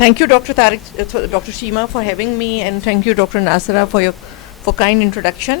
Thank you, Dr. Tariq, Dr. Shima, for having me, and thank you, Dr. Nasira, for kind introduction.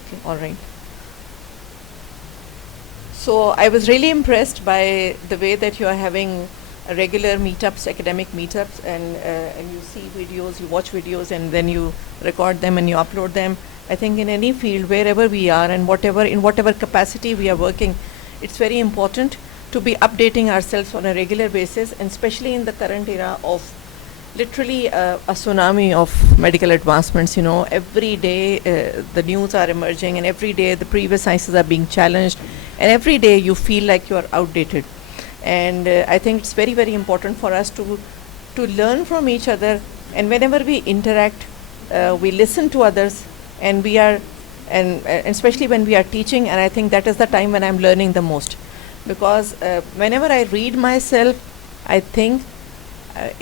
Okay, all right. So I was really impressed by the way that you are having regular meetups, academic meetups, and you see videos, you watch videos, and then you record them and you upload them. I think in any field, wherever we are and in whatever capacity we are working, it's very important to be updating ourselves on a regular basis, and especially in the current era of literally a tsunami of medical advancements. You know, every day the news are emerging, and every day the previous sciences are being challenged, and every day you feel like you are outdated. And I think it's very, very important for us to learn from each other, and whenever we interact, we listen to others, and especially when we are teaching, and I think that is the time when I'm learning the most, because whenever I read myself, I think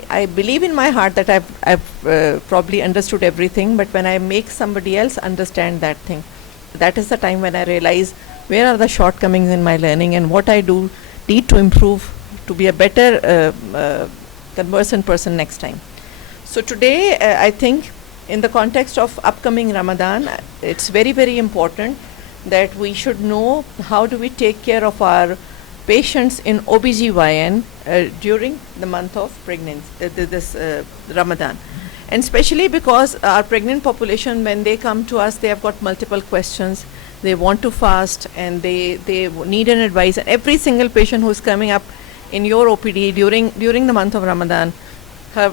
I believe in my heart that I've probably understood everything, but when I make somebody else understand that thing, that is the time when I realize where are the shortcomings in my learning and what I do need to improve to be a better conversant person next time. So today, I think in the context of upcoming Ramadan, it's very, very important that we should know how do we take care of our patients in OBGYN during the month of pregnancy, this Ramadan. And especially because our pregnant population, when they come to us, they have got multiple questions. They want to fast, and they need an advice. And every single patient who is coming up in your OPD during the month of Ramadan, her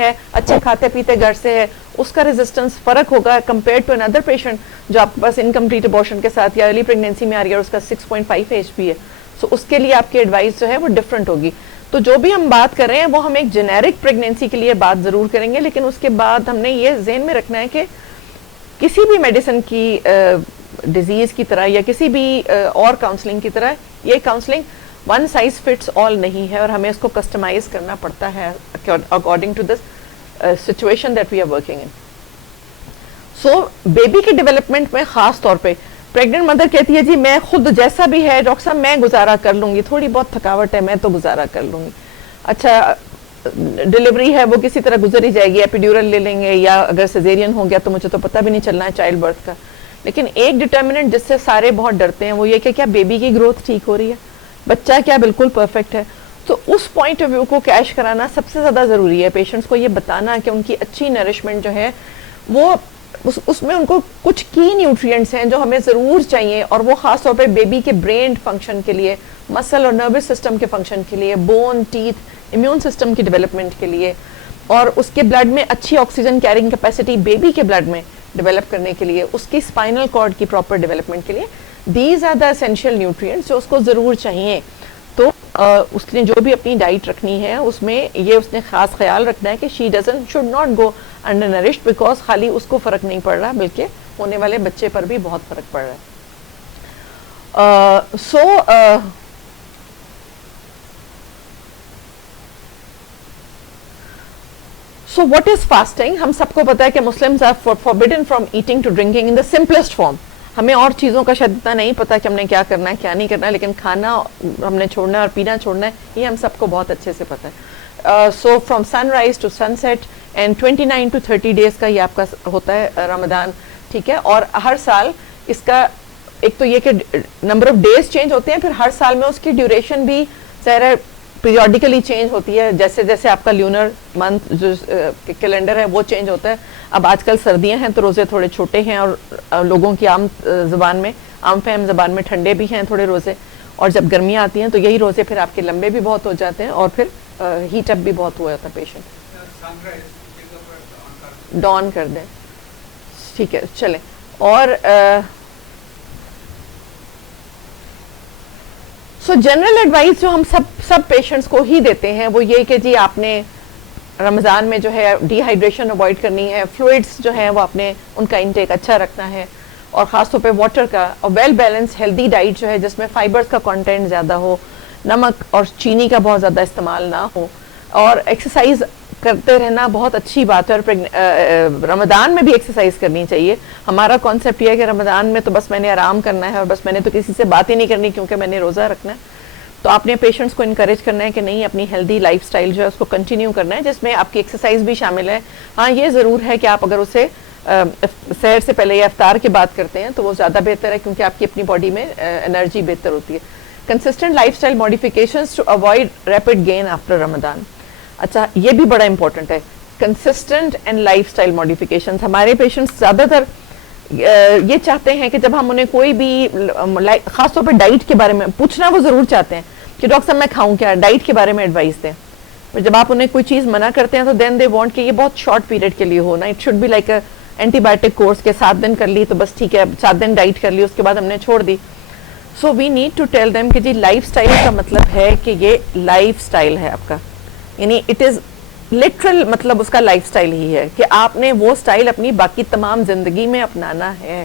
ہے, اچھے کھاتے پیتے گھر سے ہے, اس کا resistance فرق ہوگا کمپیئر ٹو اندر پیشنٹ جو آپ کے پاس انکمپلیٹ ابورشن کے ساتھ یا ارلی پریگنینسی میں آ رہی ہے اور اس کا 6.5 ایچ پی ہے. سو اس کے لیے آپ کی ایڈوائس جو ہے وہ ڈفرینٹ ہوگی. تو جو بھی ہم بات کر رہے ہیں وہ ہم ایک جنیرک پریگنینسی کے لیے بات ضرور کریں گے, لیکن اس کے بعد ہم نے یہ ذہن میں رکھنا ہے کہ کسی بھی میڈیسن کی ڈیزیز کی طرح یا کسی بھی اور کاؤنسلنگ کی طرح یہ کاؤنسلنگ ون سائز فٹس آل نہیں ہے, اور ہمیں اس کو کسٹمائز کرنا پڑتا ہے according to this situation that we are working in. So baby کی ڈیولپمنٹ میں خاص طور پہ پریگننٹ مدر کہتی ہے جی میں خود جیسا بھی ہے ڈاکٹر صاحب میں گزارا کر لوں گی, تھوڑی بہت تھکاوٹ ہے میں تو گزارا کر لوں گی, اچھا ڈیلیوری ہے وہ کسی طرح گزر ہی جائے گی, ایپیڈیورل لے لیں گے, یا اگر سیزیرین ہو گیا تو مجھے تو پتہ بھی نہیں چلنا ہے چائلڈ برتھ کا. لیکن ایک ڈٹرمنٹ جس سے سارے بہت ڈرتے ہیں وہ یہ کہ کیا بیبی کی گروتھ ٹھیک ہو رہی ہے, بچہ کیا بالکل پرفیکٹ ہے. تو اس پوائنٹ آف ویو کو کیش کرانا سب سے زیادہ ضروری ہے, پیشنٹس کو یہ بتانا کہ ان کی اچھی نرشمنٹ جو ہے وہ اس میں ان کو کچھ کی نیوٹرینٹس ہیں جو ہمیں ضرور چاہیے, اور وہ خاص طور پہ بیبی کے برین فنکشن کے لیے, مسل اور نروس سسٹم کے فنکشن کے لیے, بون ٹیتھ امیون سسٹم کی ڈیولپمنٹ کے لیے, اور اس کے بلڈ میں اچھی آکسیجن کیرنگ کیپیسٹی بیبی کے بلڈ میں ڈیولپ کرنے کے لیے, اس کی اسپائنل کارڈ کی پراپر ڈیولپمنٹ کے لیے. These are the essential nutrients جو اس کو ضرور چاہیے. تو اس نے جو بھی اپنی ڈائٹ رکھنی ہے اس میں یہ اس نے خاص خیال رکھنا ہے کہ she doesn't should not go undernourished, because خالی اس کو فرق نہیں پڑ رہا بلکہ ہونے والے بچے پر بھی بہت فرق پڑ رہا ہے. So what is fasting? ہم سب کو پتا ہے کہ Muslims are forbidden from eating to drinking in the simplest form. ہمیں اور چیزوں کا شاید اتنا نہیں پتا کہ ہم نے کیا کرنا ہے کیا نہیں کرنا ہے, لیکن کھانا ہم نے چھوڑنا ہے اور پینا چھوڑنا ہے یہ ہم سب کو بہت اچھے سے پتا ہے. So from sunrise to sunset and 29 to 30 days کا یہ آپ کا ہوتا ہے رمضان, ٹھیک ہے. اور ہر سال اس کا ایک تو یہ کہ نمبر آف ڈیز چینج ہوتے ہیں, پھر ہر سال میں اس کی ڈیوریشن بھی ظاہر ہے پیریوڈیکلی چینج ہوتی ہے, جیسے جیسے آپ کا لیونر منتھ جو کیلنڈر ہے وہ چینج ہوتا ہے. اب آج کل سردیاں ہیں تو روزے تھوڑے چھوٹے ہیں, اور لوگوں کی عام زبان میں عام فہم زبان میں ٹھنڈے بھی ہیں تھوڑے روزے, اور جب گرمیاں آتی ہیں تو یہی روزے پھر آپ کے لمبے بھی بہت ہو جاتے ہیں, اور پھر ہیٹ اپ بھی بہت ہوا جاتا ہے پیشنٹ. ڈان کر دیں, ٹھیک ہے چلیں. اور سو جنرل ایڈوائز جو ہم سب پیشنٹس کو ہی دیتے ہیں وہ یہ کہ جی آپ نے رمضان میں جو ہے ڈی ہائیڈریشن اوائڈ کرنی ہے, فلوئڈس جو ہیں وہ آپ نے ان کا انٹیک اچھا رکھنا ہے, اور خاص طور پہ واٹر کا, اور ویل بیلنس ہیلدی ڈائٹ جو ہے جس میں فائبرز کا کانٹینٹ زیادہ ہو, نمک اور چینی کا بہت زیادہ استعمال نہ ہو, اور ایکسرسائز کرتے رہنا بہت اچھی بات ہے. اور رمضان میں بھی ایکسرسائز کرنی چاہیے. ہمارا کانسیپٹ یہ ہے کہ رمضان میں تو بس میں نے آرام کرنا ہے اور بس میں نے تو کسی سے بات ہی نہیں کرنی کیونکہ میں نے روزہ رکھنا ہے. تو آپ نے پیشنٹس کو انکریج کرنا ہے کہ نہیں, اپنی ہیلدی لائف سٹائل جو ہے اس کو کنٹینیو کرنا ہے, جس میں آپ کی ایکسرسائز بھی شامل ہے. ہاں یہ ضرور ہے کہ آپ اگر اسے سحر سے پہلے یا افطار کی بات کرتے ہیں تو وہ زیادہ بہتر ہے, کیونکہ آپ کی اپنی باڈی میں انرجی بہتر ہوتی ہے. Consistent lifestyle modifications to avoid rapid gain after Ramadan. اچھا یہ بھی بڑا امپورٹنٹ ہے, consistent and lifestyle modifications. ہمارے پیشنٹس زیادہ تر یہ چاہتے ہیں کہ جب ہم انہیں کوئی بھی خاص طور پہ ڈائٹ کے بارے میں پوچھنا وہ ضرور چاہتے ہیں کہ ڈاکٹر صاحب میں کھاؤں کیا, ڈائٹ کے بارے میں ایڈوائز دیں. جب آپ انہیں کوئی چیز منع کرتے ہیں تو دین دے وانٹ کہ یہ بہت شارٹ پیریڈ کے لیے ہو نا, it should be like antibiotic course کے 7 دن کر لی تو بس ٹھیک ہے, 7 دن ڈائٹ کر لی اس کے بعد ہم نے چھوڑ دی. So we need to tell them کہ جی لائف سٹائل کا مطلب ہے کہ یہ لائف سٹائل ہے آپ کا, یعنی اٹ از لٹرل مطلب اس کا لائف سٹائل ہی ہے کہ آپ نے وہ سٹائل اپنی باقی تمام زندگی میں اپنانا ہے.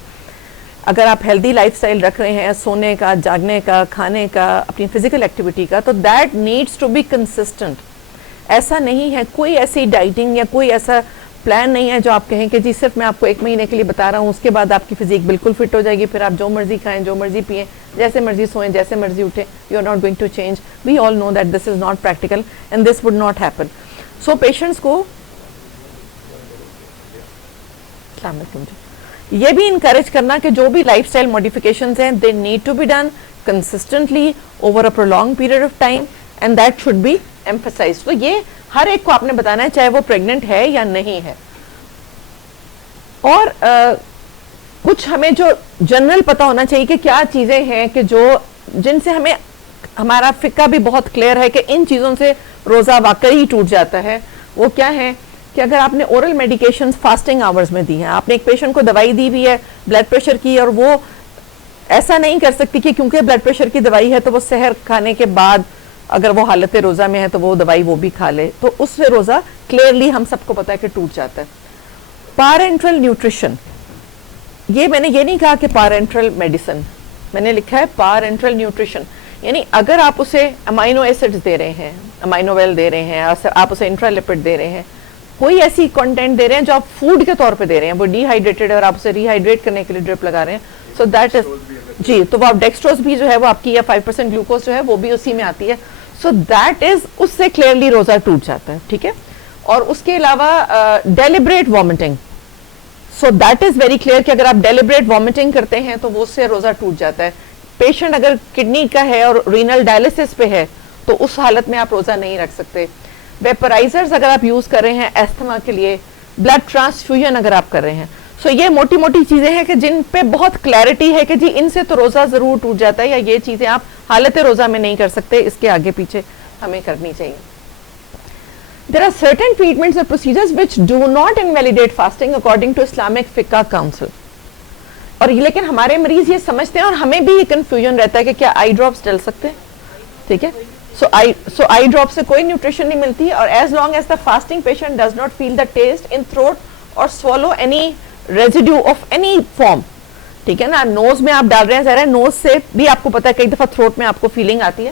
اگر آپ ہیلدی لائف سٹائل رکھ رہے ہیں سونے کا, جاگنے کا, کھانے کا, اپنی فزیکل ایکٹیویٹی کا, تو that needs to be consistent. ایسا نہیں ہے کوئی ایسی ڈائٹنگ یا کوئی ایسا پلان نہیں ہے جو آپ کہیں کہ جی صرف میں آپ کو 1 مہینے کے لیے بتا رہا ہوں, اس کے بعد آپ کی فزیک بالکل فٹ ہو جائے گی, پھر آپ جو مرضی کھائیں, جو مرضی پئیں, جیسے مرضی سوئیں, جیسے مرضی اٹھیں, you are not going to change. We all know that this is not practical and this would not happen. So patients کو السلام علیکم جی یہ بھی انکریج کرنا کہ جو بھی لائف سٹائل ماڈیفیکیشنز ہیں they need to be done consistently over a prolonged period of time and that should be emphasise. تو یہ ہر ایک کو آپ نے بتانا ہے چاہے وہ پریگننٹ ہے یا نہیں ہے. اور کچھ ہمیں جو جنرل پتا ہونا چاہیے کہ کیا چیزیں ہیں کہ جو جن سے ہمیں ہمارا فقہ بھی بہت کلیئر ہے کہ ان چیزوں سے روزہ واقعی ٹوٹ جاتا ہے. وہ کیا ہے کہ اگر آپ نے اورل میڈیکیشنز فاسٹنگ آورز میں دی ہیں, آپ نے ایک پیشنٹ کو دوائی دی بھی ہے بلڈ پریشر کی, اور وہ ایسا نہیں کر سکتی کہ کیونکہ بلڈ پریشر کی دوائی ہے تو وہ سحر کھانے کے بعد اگر وہ حالت روزہ میں ہے تو وہ دوائی وہ بھی کھا لے, تو اس سے روزہ کلیئرلی ہم سب کو پتا ہے کہ ٹوٹ جاتا ہے. پیرنٹرل نیوٹریشن, یہ میں نے یہ نہیں کہا کہ پیرنٹرل میڈیسن, میں نے لکھا ہے پیرنٹرل نیوٹریشن, یعنی اگر آپ اسے امائنو ایسڈز دے رہے ہیں, امائنو ویل دے رہے ہیں, آپ اسے انٹرالپڈ دے رہے ہیں, کوئی ایسی کنٹینٹ دے رہے ہیں جو آپ فوڈ کے طور پہ دے رہے ہیں, وہ ڈی ہائیڈریٹڈ ہے اور آپ اسے ری ہائیڈریٹ کرنے کے لیے ڈرپ لگا رہے ہیں, سو دیٹ از جی, تو وہ آپ ڈیکسٹروز بھی جو ہے وہ آپ کی, یا 5% گلوکوز جو ہے وہ بھی اسی میں آتی ہے, سو دیٹ از, اس سے کلیئرلی روزہ ٹوٹ جاتا ہے, ٹھیک ہے. اور اس کے علاوہ deliberate vomiting, so that is very clear کہ اگر آپ ڈیلیبریٹ وامٹنگ کرتے ہیں تو وہ اس سے روزہ ٹوٹ جاتا ہے. پیشنٹ اگر کڈنی کا ہے اور رینل ڈائلسس پہ ہے تو اس حالت میں آپ روزہ نہیں رکھ سکتے. ویپرائزرز اگر آپ یوز کر رہے ہیں ایستھما کے لیے, بلڈ ٹرانسفیوژن اگر آپ کر رہے ہیں, سو یہ موٹی موٹی چیزیں ہیں کہ جن پہ بہت کلیئرٹی ہے کہ جی ان سے تو روزہ ضرور ٹوٹ جاتا ہے, یا یہ چیزیں آپ حالت روزہ میں نہیں کر سکتے, اس کے آگے پیچھے ہمیں کرنی چاہیے. There are certain treatments or procedures which do not invalidate fasting according to Islamic Fiqh Council. اور لیکن ہمارے مریض یہ سمجھتے ہیں, اور ہمیں بھی یہ کنفیوژن رہتا ہے کہ کیا آئی ڈراپس ڈل سکتے ہیں, ٹھیک ہے. سو آئی ڈراپ سے کوئی نیوٹریشن نہیں ملتی, اور as long as the fasting patient does not feel the taste in throat or swallow any residue of any form, ٹھیک ہے نا. نوز میں آپ ڈال رہے ہیں, ظاہر ہے نوز سے بھی آپ کو پتا ہے کئی دفعہ تھروٹ میں آپ کو فیلنگ آتی ہے,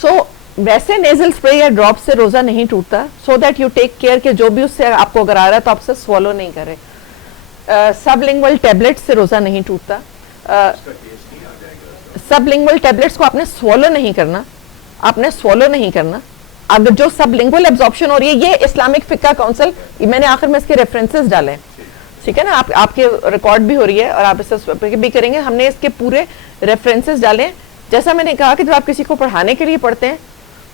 سو ویسے نیزل اسپرے یا ڈراپ سے روزہ نہیں ٹوٹتا, so that you take care کہ جو بھی اس سے آپ کو اگر آ رہا ہے تو آپ سے سوالو نہیں کرے. سب لنگول ٹیبلٹ سے روزہ نہیں ٹوٹتا, سب لنگول ٹیبلٹس کو آپ نے سوالو نہیں کرنا, آپ نے سوالو نہیں کرنا. اگر جو سب لنگول ایبزارپشن ہو رہی ہے, یہ اسلامک فقہ کاؤنسل, میں نے آخر میں اس کے ریفرنسز ڈالے ہیں, ٹھیک ہے نا, آپ کے ریکارڈ بھی ہو رہی ہے اور آپ اس سے بھی کریں گے, ہم نے اس کے پورے ریفرنسز ڈالے ہیں. جیسا میں نے کہا کہ جب آپ کسی کو پڑھانے کے لیے پڑھتے ہیں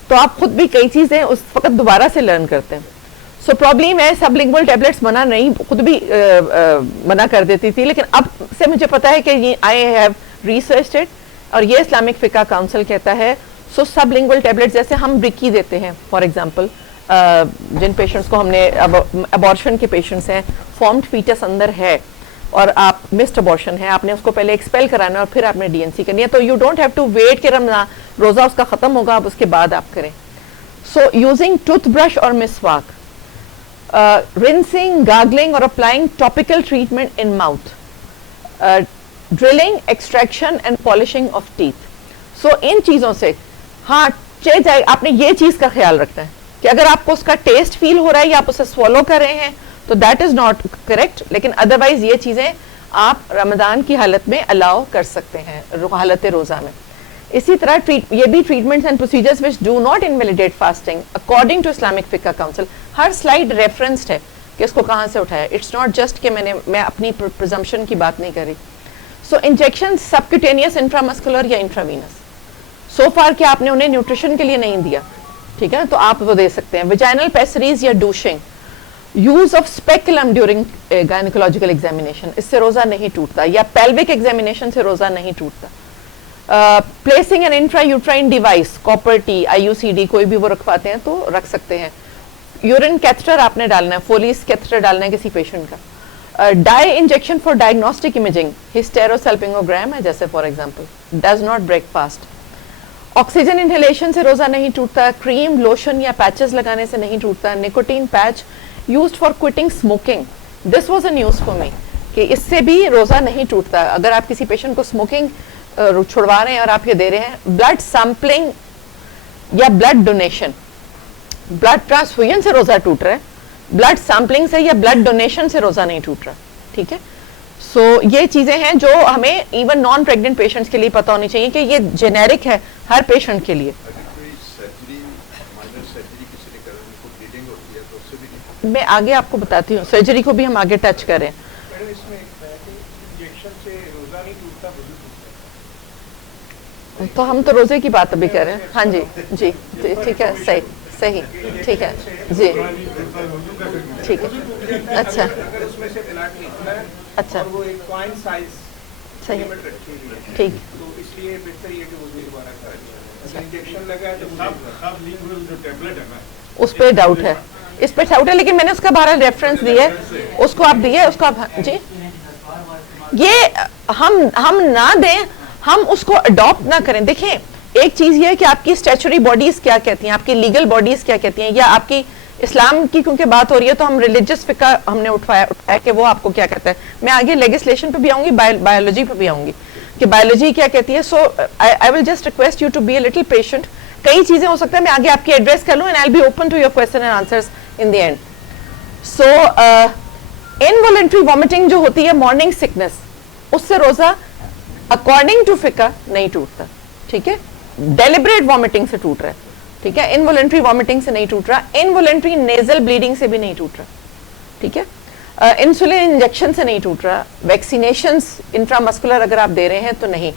تو آپ خود بھی کئی چیزیں اس وقت دوبارہ سے لرن کرتے ہیں. سو پرابلم ہے سب لنگول ٹیبلٹس منع نہیں, خود بھی منع کر دیتی تھی, لیکن اب سے مجھے پتا ہے کہ آئی ہیو ریسرچڈ اٹ, اور یہ اسلامک فقہ کاؤنسل کہتا ہے. سو سب لنگول ٹیبلٹ جیسے ہم برکی دیتے ہیں, فار ایگزامپل جن پیشنٹس کو ہم نے ابارشن کے پیشنٹس ہیں, فارمڈ فیٹس اندر ہے اور آپ مسڈ ابارشن ہے, آپ نے اس کو پہلے ایکسپیل کرانا اور پھر آپ نے ڈی این سی کرنی ہے, تو you don't have to wait کہ روزہ اس کا ختم ہوگا اب اس کے بعد آپ کریں. سو یوزنگ ٹوتھ برش اور مسواک, rinsing, gargling اور applying topical treatment in mouth, drilling, extraction and polishing of teeth. So ان چیزوں سے ہاں چاہے آپ نے یہ چیز کا خیال رکھنا ہے کہ اگر آپ کو اس کا ٹیسٹ فیل ہو رہا ہے یا آپ اسے سوالو کر رہے ہیں تو دیٹ از ناٹ کریکٹ, لیکن ادروائز یہ چیزیں آپ رمضان کی حالت میں الاؤ کر سکتے ہیں, حالت روزہ میں. اسی طرح یہ بھی treatments and procedures which do not invalidate fasting according to Islamic Fiqh Council. Hare slide referenced ہے کہ اس کو کہاں سے اٹھایا, اٹس ناٹ جسٹ کہ میں اپنی پرزمپشن کی بات نہیں کر رہی. سو انجیکشن سبکیوٹینیس, انٹرامسکولر یا انٹراوینس, سو فار کہ آپ نے انہیں نیوٹریشن کے لیے نہیں دیا, ٹھیک ہے, تو آپ وہ دے سکتے ہیں. ویجائنل پیسریز یا ڈوشنگ, یوز آف اسپیکولم ڈیورنگ گائنیکولوجیکل ایگزامینیشن, اس سے روزہ نہیں ٹوٹتا, یا پیلوک ایگزامینیشن سے روزہ نہیں ٹوٹتا. Placing an intrauterine device, copper T, I U C D, کوئی بھی وہ رکھواتے ہیں تو رکھ سکتے ہیں. یورین کیتھٹر آپ نے ڈالنا ہے, فولیس کیتھٹر ڈالنا ہے کسی پیشنٹ کا. ڈائی انجیکشن فار ڈائگنوسٹک امیجنگ, ہسٹیروسلپنگوگرام ہے جیسے for example, does not break fast. Oxygen inhalation سے روزہ نہیں ٹوٹتا, کریم, لوشن یا پیچز لگانے سے نہیں ٹوٹتا. Nicotine patch used for quitting smoking, this was a news for me, کہ اس سے بھی روزہ نہیں ٹوٹتا. اگر آپ کسی پیشنٹ کو اسموکنگ چھڑوا رہے ہیں اور آپ یہ دے رہے ہیں. بلڈ سیمپلنگ یا بلڈ ڈونیشن, بلڈ ٹرانسفیوژن سے روزہ ٹوٹ رہا ہے, بلڈ سیمپلنگ سے یا بلڈ ڈونیشن سے روزہ نہیں ٹوٹ رہا, ٹھیک ہے. سو یہ چیزیں ہیں جو ہمیں ایون نان پریگننٹ پیشنٹس کے لیے پتہ ہونی چاہیے کہ یہ جینیرک ہے ہر پیشنٹ کے لیے. میں آگے آپ کو بتاتی ہوں, سرجری کو بھی ہم آگے ٹچ کریں. تو ہم تو روزے کی بات ابھی کر رہے ہیں. ہاں جی جی ٹھیک ہے, صحیح ٹھیک ہے جی ٹھیک ہے. اچھا اچھا صحیح ٹھیک, اس پہ ڈاؤٹ ہے. اس پہ ڈاؤٹ ہے, لیکن میں نے اس کا بہرحال ریفرنس دیا ہے, اس کو آپ دیے, اس کو آپ جی یہ ہم نہ دیں, ہم اس کو اڈاپٹ نہ کریں. دیکھیں ایک چیز یہ ہے کہ آپ کی اسٹیچوری باڈیز کیا کہتی ہیں, آپ کی لیگل باڈیز کیا کہتی ہیں, یا آپ کی اسلام کی کیونکہ بات ہو رہی ہے تو ہم ریلیجس فقہ ہم نے اٹھایا کہ وہ آپ کو کیا کہتا ہے. میں آگے لیجسلیشن پہ بھی آؤں گی, بایولوجی پہ بھی آؤں گی کہ بایولوجی کیا کہتی ہے. So I will just request you to be a little patient. کئی چیزیں ہو سکتا ہے میں آگے آپ کی ایڈریس کر لوں, and I will be open to your question and answers in the end. So involuntary vomiting جو ہوتی ہے مارننگ سکنس, اس سے روزہ اکارڈنگ ٹو فقہ نہیں ٹوٹتا, ٹھیک ہے. ڈیلیبریٹ وامٹنگ سے ٹوٹ رہا ہے, ٹھیک ہے, انوالنٹری وامٹنگ سے نہیں ٹوٹ رہا, انوالنٹری نیزل بلیڈنگ سے بھی نہیں ٹوٹ رہا, ٹھیک ہے, انسولین انجیکشن سے نہیں ٹوٹ رہا, ویکسینیشنز انٹرامسکولر اگر آپ دے رہے ہیں تو نہیں.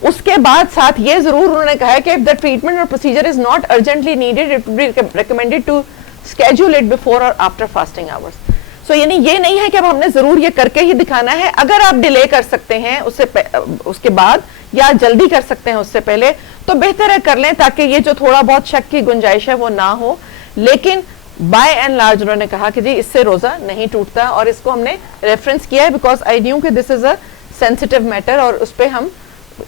اس کے بعد ساتھ یہ ضرور انہوں نے کہا ہے کہ if the treatment or procedure is not urgently needed, it would be recommended to schedule it before or after fasting hours. So یعنی یہ نہیں ہے کہ اب ہم نے ضرور یہ کر کے ہی دکھانا ہے, اگر آپ ڈیلے کر سکتے ہیں اس کے بعد یا جلدی کر سکتے ہیں اس سے پہلے تو بہتر ہے کر لیں, تاکہ یہ جو تھوڑا بہت شک کی گنجائش ہے وہ نہ ہو. لیکن بائی اینڈ لارج انہوں نے کہا کہ جی اس سے روزہ نہیں ٹوٹتا, اور اس کو ہم نے ریفرنس کیا ہے بیکاز آئی نیو کہ this is a sensitive metre اور اس پہ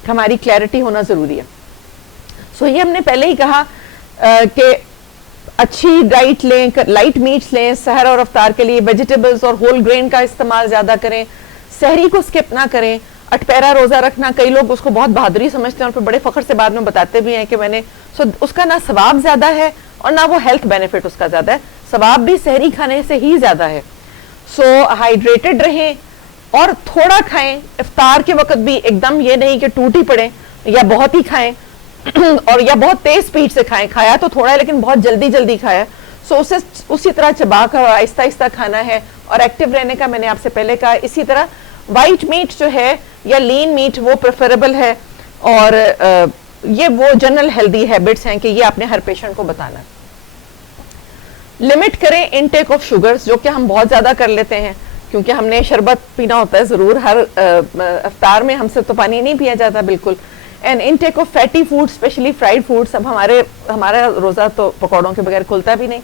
ہماری کلیئرٹی ہونا ضروری ہے. سو یہ ہم نے پہلے ہی کہا کہ اچھی ڈائٹ لیں, لائٹ میٹس لیں سحر اور افطار کے لیے, ویجیٹیبلز اور ہول گرین کا استعمال زیادہ کریں, سحری کو اسکپ نہ کریں, اٹپیرا روزہ رکھنا. کئی لوگ اس کو بہت بہادری سمجھتے ہیں اور پھر بڑے فخر سے بعد میں بتاتے بھی ہیں کہ میں نے, سو اس کا نہ ثواب زیادہ ہے اور نہ وہ ہیلتھ بینیفٹ اس کا زیادہ ہے, ثواب بھی سحری کھانے سے ہی زیادہ ہے. سو ہائیڈریٹڈ رہیں اور تھوڑا کھائیں, افطار کے وقت بھی ایک دم یہ نہیں کہ ٹوٹ ہی پڑیں یا بہت ہی کھائیں اور یا بہت تیز سپیڈ سے کھائیں, کھایا تو تھوڑا ہے لیکن بہت جلدی جلدی کھایا. سو اسے اسی طرح چبا کر آہستہ آہستہ کھانا ہے اور ایکٹیو رہنے کا میں نے آپ سے پہلے کہا. اسی طرح وائٹ میٹ جو ہے یا لین میٹ وہ پریفریبل ہے, اور یہ وہ جنرل ہیلدی ہیبٹس ہیں کہ یہ آپ نے ہر پیشنٹ کو بتانا ہے. لمٹ کریں انٹیک آف شوگرز, جو کہ ہم بہت زیادہ کر لیتے ہیں کیونکہ ہم نے شربت پینا ہوتا ہے ضرور, ہر افطار میں ہم سے تو پانی نہیں پیا جاتا بالکل. And intake of fatty food especially fried foods, اب ہمارا روزہ تو پکوڑوں کے بغیر کھلتا بھی نہیں.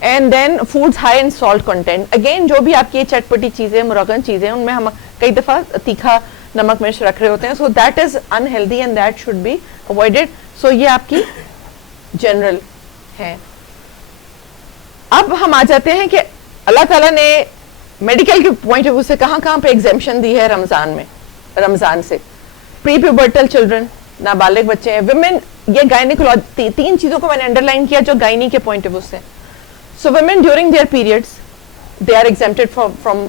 And then foods high in salt content, again جو بھی آپ کی چٹپٹی چیزیں مرغن چیزیں ان میں ہم کئی دفعہ تیکھا نمک مرچ رکھ رہے ہوتے ہیں, so that is unhealthy and that should be avoided. So یہ آپ کی جنرل ہے. اب ہم آ جاتے ہیں کہ اللہ تعالیٰ نے میڈیکل کے پوائنٹ آف ویو سے کہاں پہ ایگزیمپشن دی ہے رمضان میں. رمضان سے پری پیوبرٹل چلڈرن, نابالغ بچے ہیں, ویمن, یہ گائنیکولوجی, تین چیزوں کو میں نے انڈر لائن کیا جو گائنی کے پوائنٹ آف ویو سے. So women during their periods they are exempted from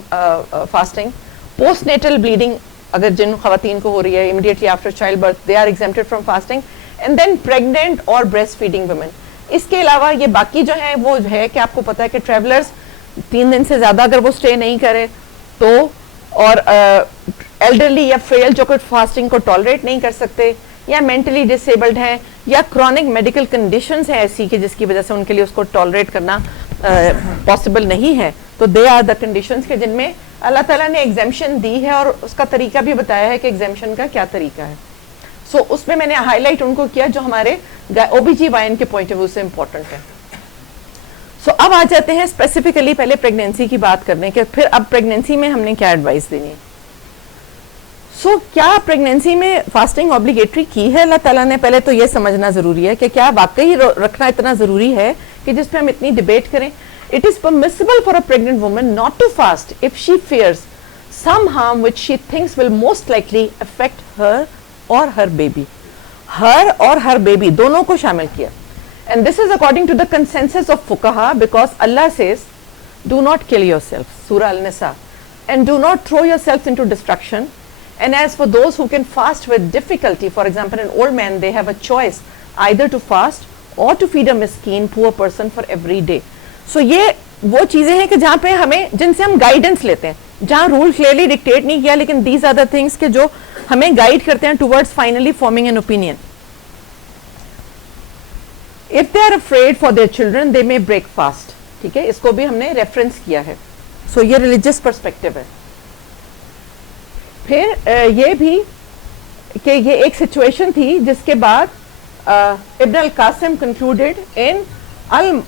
fasting. Postnatal bleeding اگر جن خواتین کو ہو رہی ہے immediately after childbirth they are exempted from fasting. And then pregnant or breastfeeding women. اس کے علاوہ یہ باقی جو ہیں وہ ہے کہ آپ کو پتا ہے کہ ٹریولرز 3 دن سے زیادہ اگر وہ اسٹے نہیں کرے تو, اور ایلڈرلی یا فریل جو کہ فاسٹنگ کو ٹالریٹ نہیں کر سکتے, یا مینٹلی ڈسیبلڈ ہیں, یا کرونک میڈیکل کنڈیشنز ہیں ایسی کہ جس کی وجہ سے ان کے لیے اس کو ٹالریٹ کرنا پاسبل نہیں ہے, تو دے آر دا کنڈیشنز کے جن میں اللہ تعالیٰ نے ایگزیمپشن دی ہے اور اس کا طریقہ بھی بتایا ہے کہ ایگزیمپشن کا کیا طریقہ ہے. سو اس میں نے ہائی لائٹ ان کو کیا جو ہمارے OBGYN کے پوائنٹ آف ویو سے امپورٹنٹ ہے. سو اب آ جاتے ہیں اسپیسیفکلی پہلے پریگنینسی کی بات کرنے کے, پھر اب پریگنینسی میں ہم نے کیا ایڈوائس دینی ہے. سو کیا پریگنینسی میں فاسٹنگ اوبلیگیٹری کی ہے اللہ تعالیٰ نے؟ پہلے تو یہ سمجھنا ضروری ہے کہ کیا واقعی رکھنا اتنا ضروری ہے کہ جس پہ ہم اتنی ڈبیٹ کریں. It is permissible for a pregnant woman not to fast if she fears some harm which she thinks will most likely affect her or her baby. Her or her baby دونوں کو شامل کیا. And this is according to the consensus of fuqaha because Allah says, do not kill yourself, Surah Al-Nisa, and do not throw yourselves into destruction. And as for those who can fast with difficulty, for example, an old man, they have a choice either to fast or to feed a miskeen, poor person for every day. So یہ وہ چیزیں ہیں کہ جہاں پہ ہمیں, جن سے ہم گائیڈنس لیتے ہیں, جہاں رول کلیئرلی ڈکٹیٹ نہیں کیا, لیکن دیز آر دا تھنگس کہ جو ہمیں گائیڈ کرتے ہیں towards finally farming an opinion. If they are afraid for their children, they may break fast. ٹھیک ہے, اس کو بھی ہم نے ریفرنس کیا ہے. سو یہ ریلیجیس پرسپیکٹو ہے. پھر یہ بھی کہ یہ ایک سچویشن تھی جس کے بعد ابن القاسم concluded in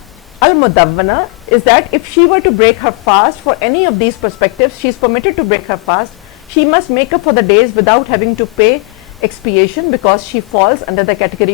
al-mudawwana is that if she were to break her fast for any of these perspectives, she is permitted to break her fast. She must make up for the days without having to pay expiation because she falls under the category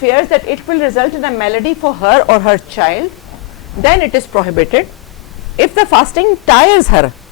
fears that it will result in a malady for her or her child, then it is prohibited. If the fasting tires her,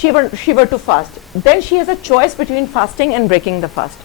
she were to fast, then she has a choice between fasting and breaking the fast.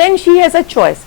then she has a choice,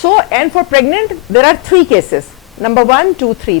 So and for pregnant there are 3 cases. Number 1, 2, 3.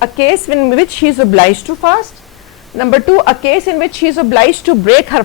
a case in which she is obliged to fast. Number 2, a case in which she is obliged to break her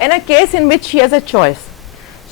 And a case in which she has a choice.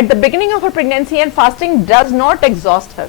at the beginning of her pregnancy and fasting does not exhaust her,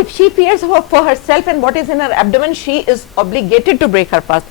If she fears for herself and what is in her abdomen, she is obligated to break her fast.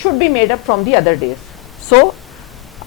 should be made up from the other days. So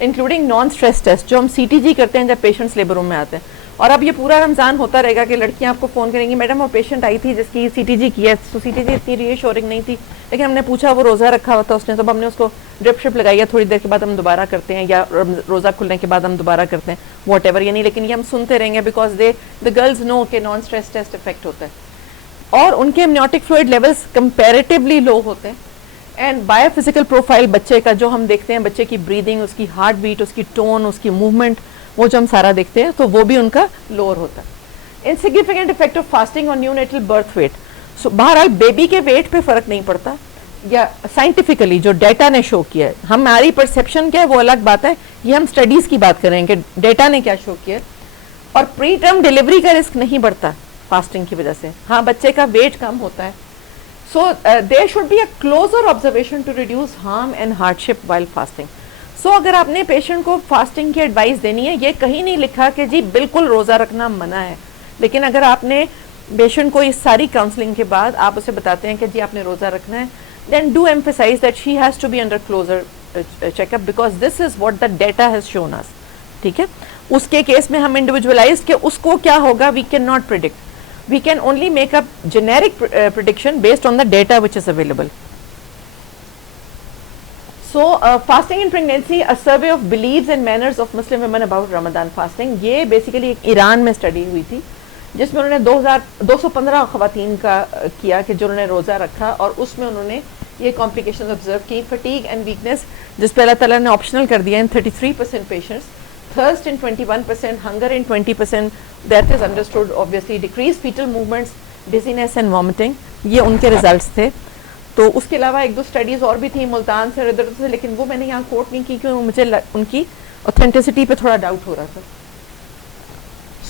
including naan stress test جو ہم C T G کرتے ہیں جب patients labour روم میں آتے ہیں. اور اب یہ پورا رمضان ہوتا رہے گا کہ لڑکیاں آپ کو فون کریں گی میڈم وہ پیشنٹ آئی تھی جس کی سی ٹی جی کی ہے, تو سی ٹی جی اتنی ری ایشورنگ نہیں تھی, لیکن ہم نے پوچھا وہ روزہ رکھا ہوا تھا اس نے, تو ہم نے اس کو ڈرپ شپ لگائی ہے, تھوڑی دیر کے بعد ہم دوبارہ کرتے ہیں, یا روزہ کھلنے کے بعد ہم دوبارہ کرتے ہیں, واٹ ایور, یعنی لیکن یہ ہم سنتے رہیں گے بیکاز دا گرلز نو کہ نان اسٹریس ٹیسٹ افیکٹ ہوتا ہے, اور ان کے امنیوٹک فلوئڈ لیولس کمپیریٹیولی لو ہوتے ہیں. اینڈ بایو فزیکل پروفائل بچے کا جو ہم دیکھتے ہیں, بچے کی بریدنگ, اس کی ہارٹ بیٹ, اس کی ٹون, اس کی موومنٹ, وہ جو ہم سارا دیکھتے ہیں تو وہ بھی ان کا لوور ہوتا ہے. Insignificant effect of fasting on neonatal birth weight. So بہرحال بیبی کے ویٹ پہ فرق نہیں پڑتا, یا سائنٹیفکلی جو ڈیٹا نے شو کیا ہے, ہماری پرسیپشن کیا ہے وہ الگ بات ہے, یہ ہم اسٹڈیز کی بات کریں کہ ڈیٹا نے کیا شو کیا ہے. اور پری ٹرم ڈیلیوری کا رسک نہیں بڑھتا فاسٹنگ کی وجہ سے, ہاں بچے کا ویٹ کم ہوتا ہے. So there should be a closer observation to reduce harm and hardship while fasting. So اگر آپ نے پیشنٹ کو فاسٹنگ کی ایڈوائس دینی ہے, یہ کہیں نہیں لکھا کہ جی بالکل روزہ رکھنا منع ہے, لیکن اگر آپ نے پیشنٹ کو اس ساری کاؤنسلنگ کے بعد آپ اسے بتاتے ہیں کہ جی آپ نے روزہ رکھنا ہے, then do emphasize that she has to be under closer check up because this is what the data has shown us. ٹھیک ہے, اس کے کیس میں ہم انڈیویجولائز کہ اس کو کیا ہوگا we can not predict, we can only make a generic prediction based on the data which is available. So fasting in pregnancy, a survey of beliefs and manners of Muslim women about Ramadan fasting. یہ basically ایک ایران میں study ہوئی تھی جس میں انہوں نے 215 خواتین کا کیا کہ جو انہوں نے روزہ رکھا, اور اس میں انہوں نے یہ کمپلیکیشنز آبزرو کی, فٹیگ اینڈ ویکنیس جس پہ اللہ تعالیٰ نے آپشنل کر دیا ان 33% patients, thirst in 21%, hunger in 20%, that is understood obviously, decreased fetal movements, dizziness and vomiting, یہ ان کے ریزلٹس تھے. تو اس کے علاوہ ایک دو اسٹڈیز اور بھی تھیں ملتان سے, ادھر سے, لیکن وہ میں نے یہاں کوٹ نہیں کی کیونکہ مجھے ان کی اوتھینٹسٹی پہ تھوڑا ڈاؤٹ ہو رہا تھا.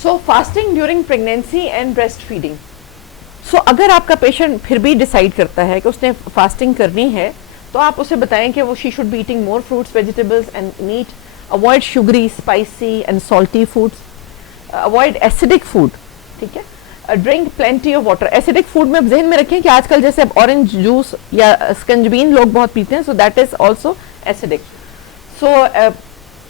So fasting during pregnancy and breast feeding. So اگر آپ کا پیشنٹ پھر بھی ڈیسائیڈ کرتا ہے کہ اس نے فاسٹنگ کرنی ہے, تو آپ اسے بتائیں کہ وہ she should be eating more fruits, vegetables and meat, avoid sugary, spicy and salty foods, avoid acidic food. ٹھیک ہے, drink plenty of water. acidic food میں ذہن میں رکھیں کہ آج کل جیسے اورنج جوس یا اسکنجبین لوگ بہت پیتے ہیں, so that is also acidic. So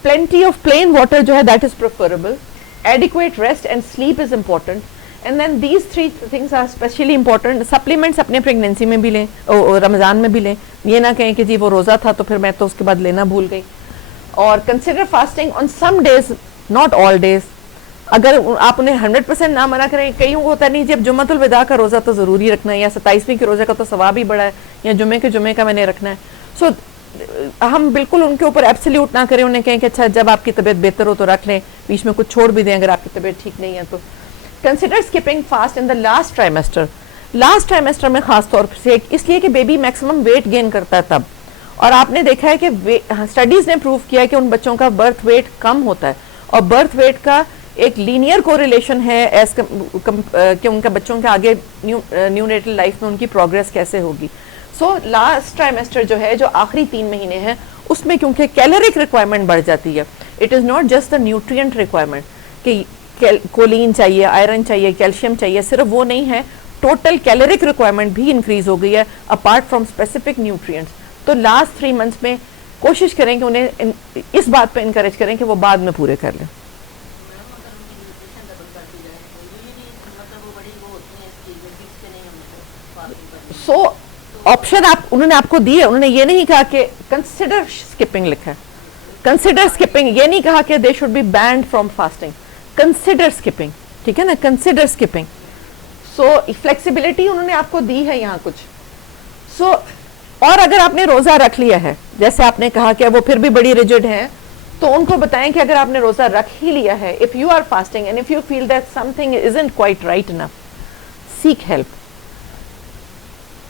plenty of plain water جو ہے that is preferable. adequate rest and sleep is important. and then these three things are especially important. supplements اپنے pregnancy میں بھی لیں, رمضان میں بھی لیں, یہ نہ کہیں کہ جی وہ روزہ تھا تو پھر میں تو اس کے بعد لینا بھول گئی. اور consider fasting on some days, not all days. اگر آپ انہیں 100% نہ منع کریں, کئیوں کو ہوتا نہیں جب جمعۃ الوداع کا روزہ تو ضروری رکھنا ہے, یا 27ویں کے روزے کا تو ثواب ہی بڑا ہے, یا جمعے کا میں نے رکھنا ہے. سو ہم بالکل ان کے اوپر ایبسلیوٹ نہ کریں, انہیں کہیں کہ اچھا جب آپ کی طبیعت بہتر ہو تو رکھ لیں, بیچ میں کچھ چھوڑ بھی دیں اگر آپ کی طبیعت ٹھیک نہیں ہے تو. Consider skipping fast in the last trimester. Last trimester میں خاص طور سے اس لیے کہ بیبی میکسیمم ویٹ گین کرتا ہے تب, اور آپ نے دیکھا ہے کہ اسٹڈیز نے پروو کیا ہے کہ ان بچوں کا برتھ ویٹ کم ہوتا ہے, اور برتھ ویٹ کا ایک لینئر کوریلیشن ہے کہ ان کا بچوں کے آگے نیو نیٹل لائف میں ان کی پروگرس کیسے ہوگی. سو لاسٹ ٹرائمیسٹر جو ہے, جو آخری 3 مہینے ہیں, اس میں کیونکہ کیلورک ریکوائرمنٹ بڑھ جاتی ہے. It is not just the nutrient requirement کہ کولین چاہیے, آئرن چاہیے, کیلشیم چاہیے, صرف وہ نہیں ہے, ٹوٹل کیلورک ریکوائرمنٹ بھی انکریز ہو گئی ہے اپارٹ فرام اسپیسیفک نیوٹرینٹس. تو لاسٹ 3 منتھس میں کوشش کریں کہ انہیں اس بات پہ انکریج کریں کہ وہ بعد میں پورے کر لیں. سو آپشن انہوں نے آپ کو دی ہے, انہوں نے یہ نہیں کہا کہ کنسیڈر اسکپنگ لکھا ہے, کنسیڈر اسکپنگ, یہ نہیں کہا کہ they should be banned from fasting, consider skipping. ٹھیک ہے نا, کنسیڈر اسکپنگ. سو فلیکسیبلٹی انہوں نے آپ کو دی ہے یہاں کچھ. سو اور اگر آپ نے روزہ رکھ لیا ہے, جیسے آپ نے کہا کہ وہ پھر بھی بڑی ریجڈ ہیں, تو ان کو بتائیں کہ اگر آپ نے روزہ رکھ ہی لیا ہے, if you are fasting and if you feel that something isn't quite right enough, seek help.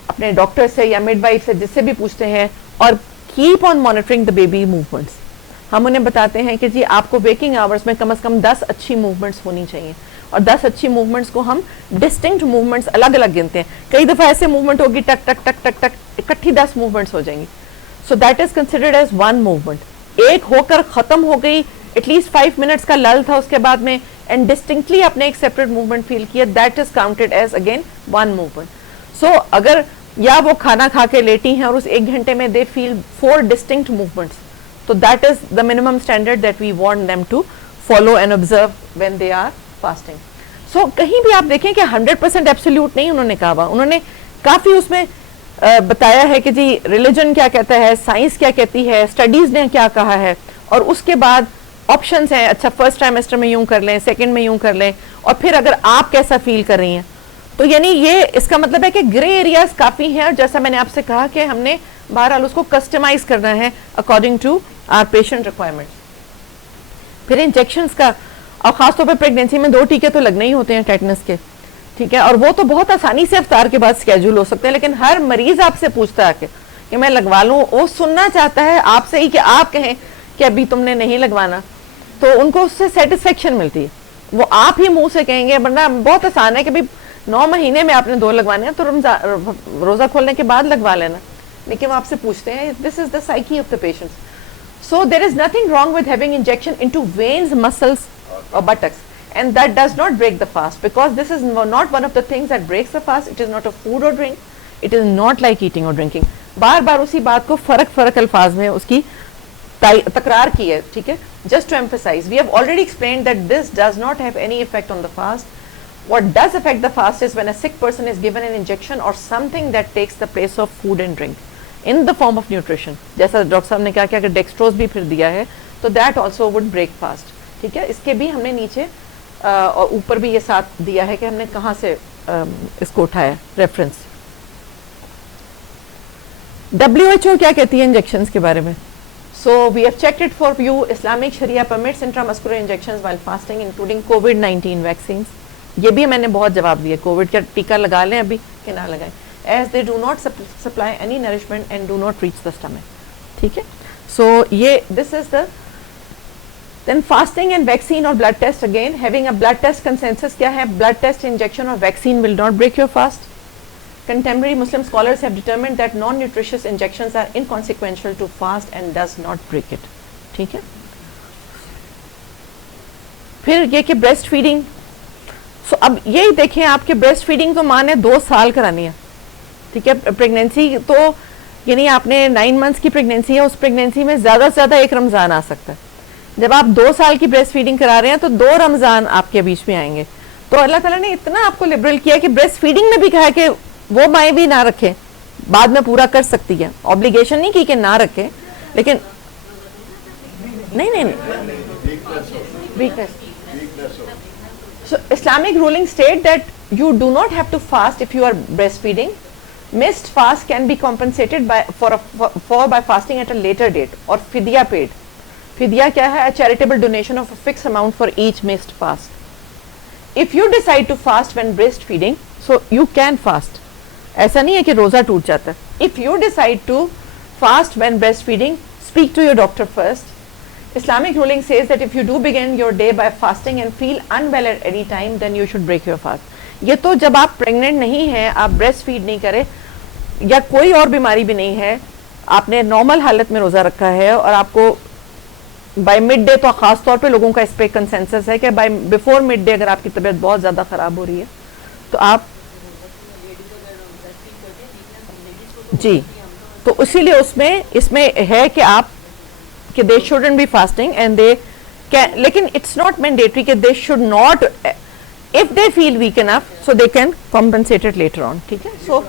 اپنے ڈاکٹر سے یا مڈ وائف سے جس سے بھی پوچھتے ہیں, اور keep on monitoring the baby movements. ہم انہیں بتاتے ہیں کہ جی آپ کو ویکنگ آورس میں کم از کم 10 اچھی موومنٹس ہونی چاہیے, اور 10 اچھی موومنٹس کو ہم ڈسٹنکٹ موومنٹس الگ الگ گنتے ہیں. کئی دفعہ ایسے موومنٹ ہوگی ٹک ٹک ٹک ٹک ٹک, اکٹھی 10 موومنٹس ہو جائیں گی. سو that is considered as 1 movement. ایک ہو کر ختم ہو گئی, ایٹ لیسٹ 5 منٹس کا لل تھا اس کے بعد میں, اینڈ ڈسٹنکٹلی اپنے ایک سیپریٹ موومنٹ فیل کیا, that is counted as again 1 movement. So اگر یا وہ کھانا کھا کے لیٹی ہیں اور اس 1 گھنٹے میں دے فیل 4 ڈسٹنکٹ موومنٹس, تو that is the minimum standard that we want them to follow and observe when they are fasting. So کہیں بھی آپ دیکھیں کہ 100% ایبسولوٹ نہیں انہوں نے کہا ہوا, انہوں نے کافی اس میں بتایا ہے کہ جی ریلیجن کیا کہتا ہے, سائنس کیا کہتی ہے, اسٹڈیز نے کیا کہا ہے, اور اس کے بعد آپشنس ہیں, اچھا فرسٹ ٹرائمیسٹر میں یوں کر لیں, سیکنڈ میں یوں کر لیں, اور پھر اگر آپ کیسا فیل کر رہی ہیں. تو یعنی یہ اس کا مطلب ہے کہ گرے ایریاز کافی ہیں, اور جیسا میں نے آپ سے کہا کہ ہم نے بہرحال اس کو کسٹمائز کرنا ہے according to our patient requirement. پھر انجیکشنس کا, اور خاص طور پہ پریگنینسی میں 2 ٹیکے تو لگنے ہی ہوتے ہیں ٹیٹنس کے, ٹھیک ہے, اور وہ تو بہت آسانی سے افطار کے بعد اسکیجول ہو سکتے ہیں, لیکن ہر مریض آپ سے پوچھتا ہے کہ میں لگوا لوں, وہ سننا چاہتا ہے آپ سے ہی کہ آپ کہیں کہ ابھی تم نے نہیں لگوانا, تو ان کو اس سے سیٹسفیکشن ملتی ہے. وہ آپ ہی منہ سے کہیں گے, ورنہ بہت آسان ہے کہ 9 مہینے میں آپ نے 2 لگوانے ہیں تو روزہ کھولنے کے بعد لگوا لینا, لیکن وہ آپ سے پوچھتے ہیں. This is the psyche of the patients. So there is nothing wrong with having injection into veins, muscles or buttocks, and that does not break the fast, because this is not one of the things that breaks the fast. It is not a food or drink. It is not like eating or drinking. بار بار اسی بات کو فرق الفاظ میں اس کی تکرار کی ہے, ٹھیک ہے. Just to emphasize, we have already explained that this does not have any effect on the fast. What does affect the fast is when a sick person is given an injection or something that takes the place of food and drink in the form of nutrition. جیسا doctor صاحب نے کہا کہ اگر ڈیکسٹروز بھی پھر دیا ہے تو that also would break fast, ٹھیک ہے. اس کے بھی ہم نے نیچے اور اوپر بھی یہ ساتھ دیا ہے کہ ہم نے کہاں سے اس کو اٹھایا ریفرنس. WHO کیا کہتی ہے انجیکشنز کے بارے میں؟ So we have checked it for you. Islamic Sharia permits intramuscular injections while fasting, including COVID-19 vaccines. یہ بھی میں نے بہت جواب دیا, کووڈ کا ٹیکہ لگا لیں ابھی کہ نہ لگائیں, as they do not supply any nourishment and do not reach the stomach, ٹھیک ہے. So یہ this is the then fasting and vaccine or blood test. Again, having a blood test consensus کیا ہے, blood test, injection or vaccine will not break your fast. Contemporary Muslim scholars have determined that non-nutritious injections are inconsequential to fast and does not break it, ٹھیک ہے. پھر یہ کہ breast feeding. So اب یہی دیکھیں آپ کے breast feeding تو ماں نے 2 سال کرانی ہے, ٹھیک ہے. پریگنینسی تو یعنی آپ نے 9 months کی پریگنینسی ہے, اس پریگنینسی میں زیادہ سے زیادہ 1 رمضان آ سکتا ہے. جب آپ 2 سال کی بریسٹ فیڈنگ کرا رہے ہیں تو 2 رمضان آپ کے بیچ میں آئیں گے. تو اللہ تعالیٰ نے اتنا آپ کو لبرل کیا کہ بریسٹ فیڈنگ میں بھی کہا کہ وہ مائیں بھی نہ رکھیں, بعد میں پورا کر سکتی ہے. آبلیگیشن نہیں کی کہ نہ رکھیں, لیکن نہیں So Islamic ruling state that you do not have to fast if you are breastfeeding. Missed fast can be compensated by fasting at a later date or fidya paid. Fidya kya hai? A charitable donation of a fixed amount for each missed fast. If you decide to fast when breastfeeding, so you can fast. ایسا نہیں ہے کہ روزہ ٹوٹ جاتا ہے. If you decide to fast when breastfeeding, speak to your doctor first. Islamic ruling says that if you do begin your day by fasting and feel unwell at any time, then you should break your fast. یہ تو جب آپ pregnant نہیں ہیں, آپ breast feed نہیں کرے, یا کوئی اور بیماری بھی نہیں ہے, آپ نے نارمل حالت میں روزہ رکھا ہے, اور آپ کو بائی مڈ ڈے, تو خاص طور پہ لوگوں کا اس پہ کنسنسس ہے کہ بائی بفور مڈ ڈے اگر آپ کی طبیعت بہت زیادہ خراب ہو رہی ہے تو آپ جی, تو اسی لیے اس میں ہے کہ آپ کہ they shouldn't be fasting and they can, لیکن it's not mandatory کہ they should not, if they feel weak enough so they can compensate it later on, ٹھیک ہے. So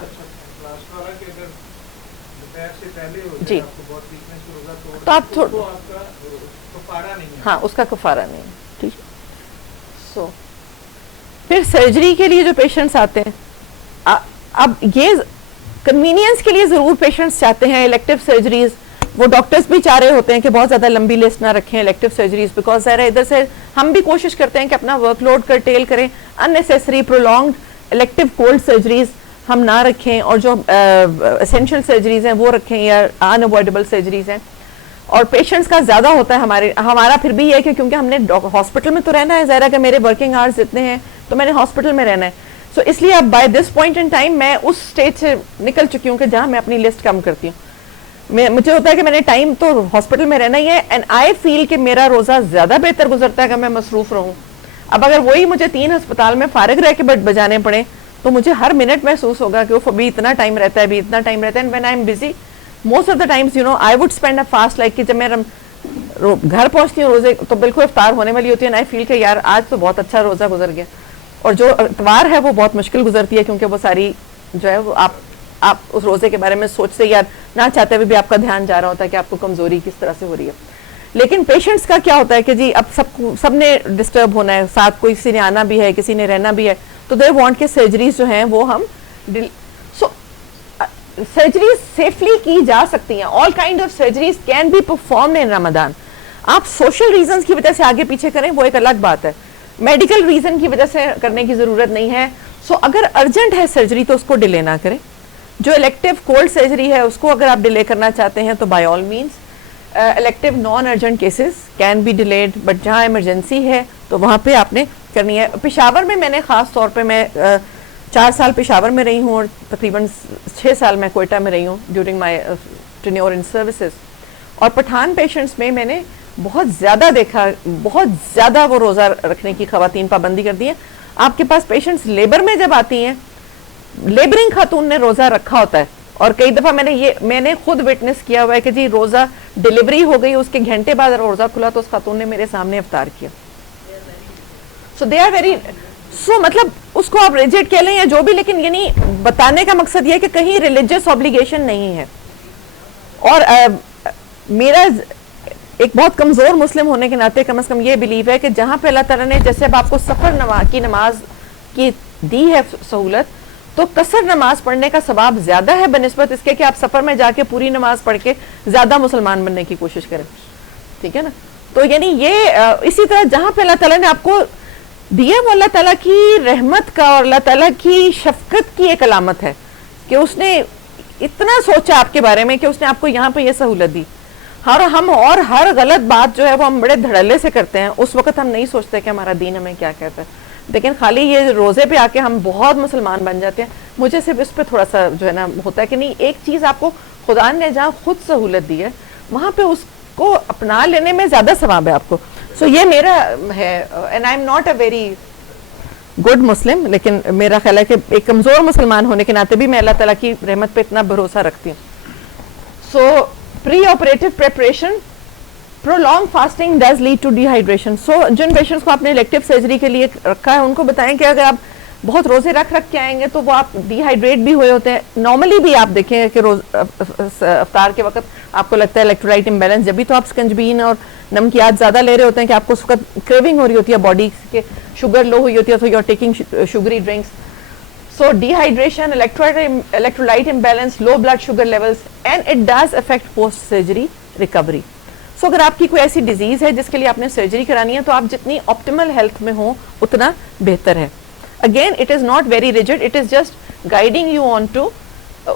جی, تو آپ ہاں اس کا کفارہ نہیں, ٹھیک ہے. سو پھر سرجری کے لیے جو پیشنٹس آتے ہیں, اب یہ کنوینئنس کے لیے ضرور پیشنٹس چاہتے ہیں الیکٹیو سرجریز. وہ ڈاکٹرز بھی چاہ رہے ہوتے ہیں کہ بہت زیادہ لمبی لسٹ نہ رکھیں الیکٹیو سرجریز, بیکاز ظاہر ہے ادھر سے ہم بھی کوشش کرتے ہیں کہ اپنا ورک لوڈ کرٹیل کریں, unnecessary prolonged elective cold surgeries ہم نہ رکھیں, اور جو اسینشیل سرجریز ہیں وہ رکھیں, یا ان اوائڈیبل سرجریز ہیں. اور پیشنٹس کا زیادہ ہوتا ہے ہمارا پھر بھی یہ کہ کیونکہ ہم نے ہاسپٹل میں تو رہنا ہے, ظاہر ہے کہ میرے ورکنگ آورز اتنے ہیں تو میں نے ہاسپٹل میں رہنا ہے. سو اس لیے اب by this point in time میں اس اسٹیج سے نکل چکی ہوں کہ جہاں میں اپنی لسٹ کم کرتی ہوں. مجھے ہوتا ہے کہ میں نے ٹائم تو ہاسپٹل میں رہنا ہی ہے, اینڈ آئی فیل کہ میرا روزہ زیادہ بہتر گزرتا ہے کہ میں مصروف رہوں. اب اگر وہی مجھے 3 ہسپتال میں فارغ رہ کے بجانے پڑے تو مجھے ہر منٹ محسوس ہوگا کہ ابھی اتنا ٹائم رہتا ہے, ابھی اتنا ٹائم رہتا ہے. And when I am busy most of the times, you know, I would spend a fast, like کہ جب میں گھر پہنچتی ہوں روزے تو بالکل افطار ہونے والی ہوتی ہے, and I feel کہ یار آج تو بہت اچھا روزہ گزر گیا, اور جو اتوار ہے وہ بہت مشکل گزرتی ہے کیونکہ وہ ساری جو ہے وہ آپ اس روزے کے بارے میں سوچتے یا نہ چاہتے ہوئے بھی آپ کا دھیان جا رہا ہوتا ہے کہ آپ کو کمزوری کس طرح سے ہو رہی ہے. لیکن پیشنٹس کا کیا ہوتا ہے کہ جی اب سب نے ڈسٹرب ہونا ہے, ساتھ کوئی کسی نے آنا بھی ہے, کسی نے رہنا بھی ہے, تو دے وانٹ کہ سرجریز جو ہیں وہ ہم سرجریز سیفلی کی جا سکتی ہیں. All kind of surgeries can be performed in Ramadan. آپ سوشل ریزنز کی وجہ سے آگے پیچھے کریں وہ ایک الگ بات ہے, میڈیکل ریزن کی وجہ سے کرنے کی ضرورت نہیں ہے. اگر ارجنٹ ہے سرجری تو اس کو ڈیلے نہ کریں. جو الیکٹیو کولڈ سرجری ہے اس کو اگر آپ ڈیلے کرنا چاہتے ہیں تو by all means. Elective non urgent cases can be delayed, but جہاں ایمرجنسی ہے تو وہاں پہ آپ نے کرنی ہے. پشاور میں نے خاص طور پہ میں 4 سال پشاور میں رہی ہوں اور تقریباً 6 سال میں کوئٹہ میں رہی ہوں during my tenure in services. اور پٹھان پیشنٹس میں نے بہت زیادہ دیکھا, بہت زیادہ وہ روزہ رکھنے کی خواتین پابندی کر دی ہیں. آپ کے پاس پیشنٹس لیبر میں جب آتی ہیں, لیبرنگ خاتون نے روزہ رکھا ہوتا ہے, اور کئی دفعہ میں نے خود وٹنس کیا ہوا ہے کہ جی روزہ ڈیلیوری ہو گئی, اس کے گھنٹے بعد روزہ کھلا تو اس خاتون نے میرے سامنے افطار کیا. سو دے آر ویری مطلب اس کو آپ ریجیٹ کہہ لیں یا جو بھی, لیکن یعنی بتانے کا مقصد یہ ہے کہ کہیں ریلیجس obligation نہیں ہے. اور میرا ایک بہت کمزور مسلم ہونے کے ناطے کم از کم یہ بلیو ہے کہ جہاں پہ اللہ تعالیٰ نے جیسے اب آپ کو سفر کی نماز کی دی ہے سہولت, تو قصر نماز پڑھنے کا ثواب زیادہ ہے بنسبت اس کے کہ آپ سفر میں جا کے پوری نماز پڑھ کے زیادہ مسلمان بننے کی کوشش کریں. ٹھیک ہے نا. تو یعنی یہ اسی طرح جہاں پہ اللہ تعالیٰ نے آپ کو دیا وہ اللہ تعالیٰ کی رحمت کا اور اللہ تعالیٰ کی شفقت کی ایک علامت ہے کہ اس نے اتنا سوچا آپ کے بارے میں کہ اس نے آپ کو یہاں پہ یہ سہولت دی. ہم اور ہر غلط بات جو ہے وہ ہم بڑے دھڑلے سے کرتے ہیں, اس وقت ہم نہیں سوچتے کہ ہمارا دین ہمیں کیا کہتا ہے, لیکن خالی یہ روزے پہ آ کے ہم بہت مسلمان بن جاتے ہیں. مجھے صرف اس پہ تھوڑا سا جو ہے نا ہوتا ہے کہ نہیں, ایک چیز آپ کو خدا نے جہاں خود سہولت دی ہے وہاں پہ اس کو اپنا لینے میں زیادہ ثواب ہے آپ کو. سو یہ میرا ہے, and I am not a very good Muslim, لیکن میرا خیال ہے کہ ایک کمزور مسلمان ہونے کے ناطے بھی میں اللہ تعالیٰ کی رحمت پہ اتنا بھروسہ رکھتی ہوں. So preoperative preparation, prolonged fasting does lead to dehydration. So جن پیشنٹس کو آپ نے الیکٹیو سرجری کے لیے رکھا ہے ان کو بتائیں کہ اگر آپ بہت روزے رکھ کے آئیں گے تو وہ آپ ڈی ہائیڈریٹ بھی ہوئے ہوتے ہیں. نارملی بھی آپ دیکھیں کہ افطار کے وقت آپ کو لگتا ہے الیکٹرولائٹ امبیلنس, جب بھی تو آپ سکنجبین اور نمکیات زیادہ لے رہے ہوتے ہیں کہ آپ کو اس وقت کریونگ ہو رہی ہوتی ہے, باڈی کے شوگر لو ہوئی ہوتی ہے, تو you are taking sugary drinks. So dehydration, electrolyte imbalance, low blood sugar levels, and it does affect post-surgery recovery. So اگر آپ کی کوئی ایسی ڈیزیز ہے جس کے لیے آپ نے سرجری کرانی ہے تو آپ جتنی optimal health میں ہوں اتنا بہتر ہے. Again, it is not very rigid, it is just guiding you on to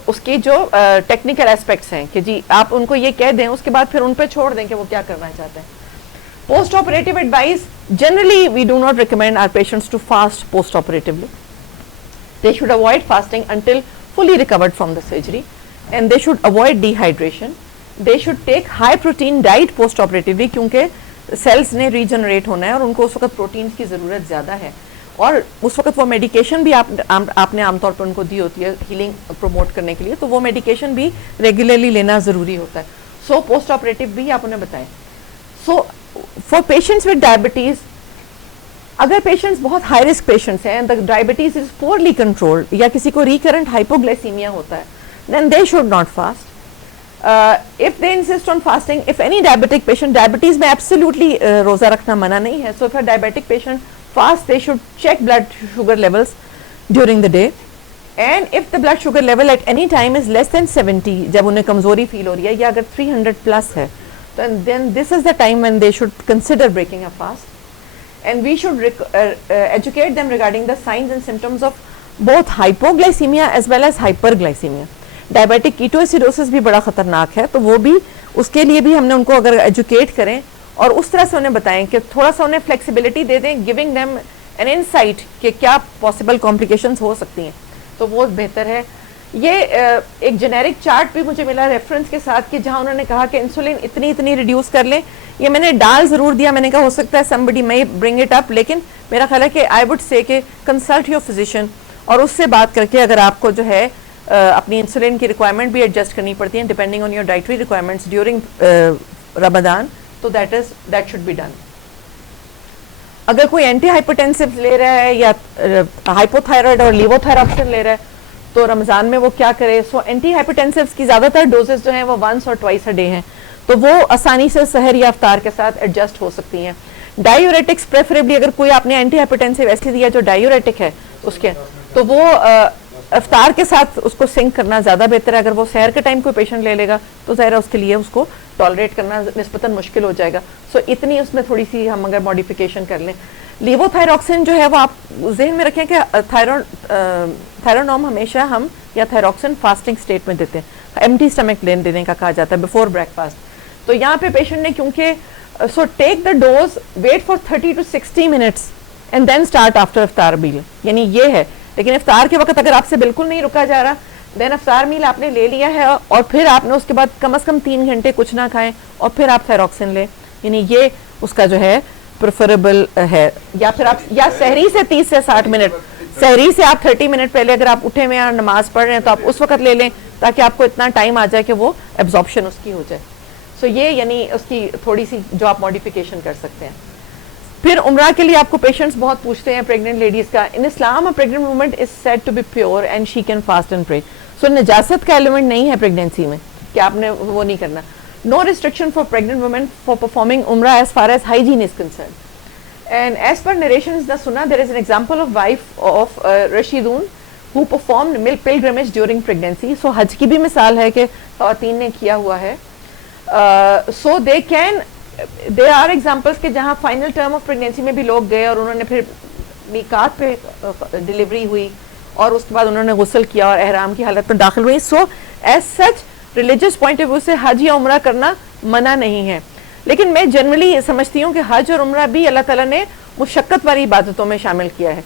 اس کی جو technical aspects ہیں کہ جی آپ ان کو یہ کہہ دیں, اس کے بعد پھر ان پہ چھوڑ دیں کہ وہ کیا کرنا چاہتے ہیں. Post-operative advice, generally we do not recommend our patients to fast post-operatively. They should avoid fasting until fully recovered from the surgery, and they should avoid dehydration. They should take high protein diet post operatively کیونکہ cells نے regenerate ہونا ہے اور ان کو اس وقت proteins کی ضرورت زیادہ ہے, اور اس وقت وہ میڈیکیشن بھی آپ نے عام طور پر ان کو دی ہوتی ہے ہیلنگ پروموٹ کرنے کے لیے, تو وہ میڈیکیشن بھی ریگولرلی لینا ضروری ہوتا ہے. سو پوسٹ آپریٹو بھی آپ انہیں بتائیں. سو فار پیشنٹس ود ڈائبٹیز, اگر پیشنٹس بہت ہائی رسک پیشنٹس ہیں, the diabetes is poorly controlled, یا کسی کو ریکرنٹ ہائپوگلائسیمیا ہوتا ہے, then they should not fast. If they insist on fasting, if any diabetic patient, diabetes میں absolutely روزہ رکھنا منع نہیں ہے, so if a diabetic patient fast, they should check blood sugar levels during the day, and if the blood sugar level at any time is less than 70, جب انہیں کمزوری فیل ہو رہی ہے, یا اگر 300 plus ہے, then this is the time when they should consider breaking a fast. And we should educate them regarding the signs and symptoms of both hypoglycemia as well as hyperglycemia. Diabetic ketoacidosis بھی بڑا خطرناک ہے, تو وہ بھی اس کے لیے بھی ہم نے ان کو اگر ایجوکیٹ کریں اور اس طرح سے انہیں بتائیں کہ تھوڑا سا انہیں فلیکسیبلٹی دے دیں, giving them an insight کہ کیا possible complications ہو سکتی ہیں, تو وہ بہتر ہے. یہ ایک جنیرک چارٹ بھی مجھے ملا ریفرنس کے ساتھ کہ جہاں انہوں نے کہا کہ انسولین اتنی ریڈیوس کر لیں. یہ میں نے ڈال ضرور دیا, میں نے کہا ہو سکتا ہے somebody may bring it up, لیکن میرا خیال ہے کہ I would say کہ consult your physician, اور اس سے بات کر کے اگر آپ کو جو ہے اپنی انسولین کی ریکوائرمنٹ بھی ایڈجسٹ کرنی پڑتی ہیں depending on your dietary requirements during Ramadan, تو that should be done. اگر کوئی اینٹی ہائپرٹینسو لے رہا ہے یا ہائپوتھائرائڈ اور لیووتھائراکسن لے رہا ہے تو رمضان میں وہ کیا کرے. سو اینٹی ہائپرٹینسوز کی زیادہ تر ڈوزز جو ہیں وہ 1 اور 2 a day ہیں, تو وہ آسانی سے سحر یا افطار کے ساتھ ایڈجسٹ ہو سکتی ہیں. ڈائیوریٹکس پریفریبلی, اگر کوئی آپ نے اینٹی ہائپرٹینسو ایسی دیا جو ڈائیوریٹک ہے اس کے, تو وہ افطار کے ساتھ اس کو سنک کرنا زیادہ بہتر ہے. اگر وہ سحر کے ٹائم کوئی پیشنٹ لے لے گا تو ظاہر ہے اس کے لیے اس کو ٹالریٹ کرنا نسبتاً مشکل ہو جائے گا. سو اتنی اس میں تھوڑی سی ہم اگر ماڈیفیکیشن کر لیں. لیووتھائراکسن جو ہے وہ آپ ذہن میں رکھیں کہ تھائرونوم ہمیشہ ہم یا تھائراکسن فاسٹنگ اسٹیٹ میں دیتے ہیں, ایمٹی اسٹمک دینے کا کہا جاتا ہے بفور بریک فاسٹ. تو یہاں پہ پیشنٹ نے کیونکہ so take the dose, wait for 30 to 60 minutes and then start after iftar meal, یعنی یہ ہے. لیکن افطار کے وقت اگر آپ سے بالکل نہیں رکا جا رہا, دین افطار میل آپ نے لے لیا ہے اور پھر آپ نے اس کے بعد کم از کم 3 گھنٹے کچھ نہ کھائیں اور پھر آپ تھائراکسن لیں, یعنی یہ اس کا جو ہے پریفریبل ہے. یا پھر آپ یا سحری سے 30 سے 60 منٹ, سحری سے آپ 30 منٹ پہلے اگر آپ اٹھے ہوئے ہیں اور نماز پڑھ رہے ہیں تو آپ اس وقت لے لیں تاکہ آپ کو اتنا ٹائم آ جائے کہ وہ ایبزارپشن اس کی ہو جائے. سو یہ یعنی اس کی تھوڑی سی جو آپ ماڈیفیکیشن کر سکتے ہیں. پھر عمرہ کے لیے آپ کو پیشنٹس بہت پوچھتے ہیں پریگننٹ لیڈیز کا. In Islam pregnant women is said to be pure and she can fast and pray. So نجاست کا ایلیمنٹ نہیں ہے پریگنینسی میں کہ آپ نے وہ نہیں کرنا. No restriction for pregnant women for performing Umrah as far as hygiene is concerned. And as per narrations the Sunnah, there is an example of wife of Rashidun who performed pilgrimage during pregnancy. So حج کی بھی مثال ہے کہ خواتین نے کیا ہوا ہے. So there are examples کہ جہاں final term of pregnancy میں بھی لوگ گئے اور انہوں نے پھر میقات پہ ڈلیوری ہوئی اور اس کے بعد انہوں نے غسل کیا اور احرام کی حالت میں داخل ہوئی. So as such religious point of view سے حج یا عمرہ کرنا منع نہیں ہے. لیکن میں جنرلی سمجھتی ہوں کہ حج اور عمرہ بھی اللہ تعالیٰ نے مشقت والی عبادتوں میں شامل کیا ہے.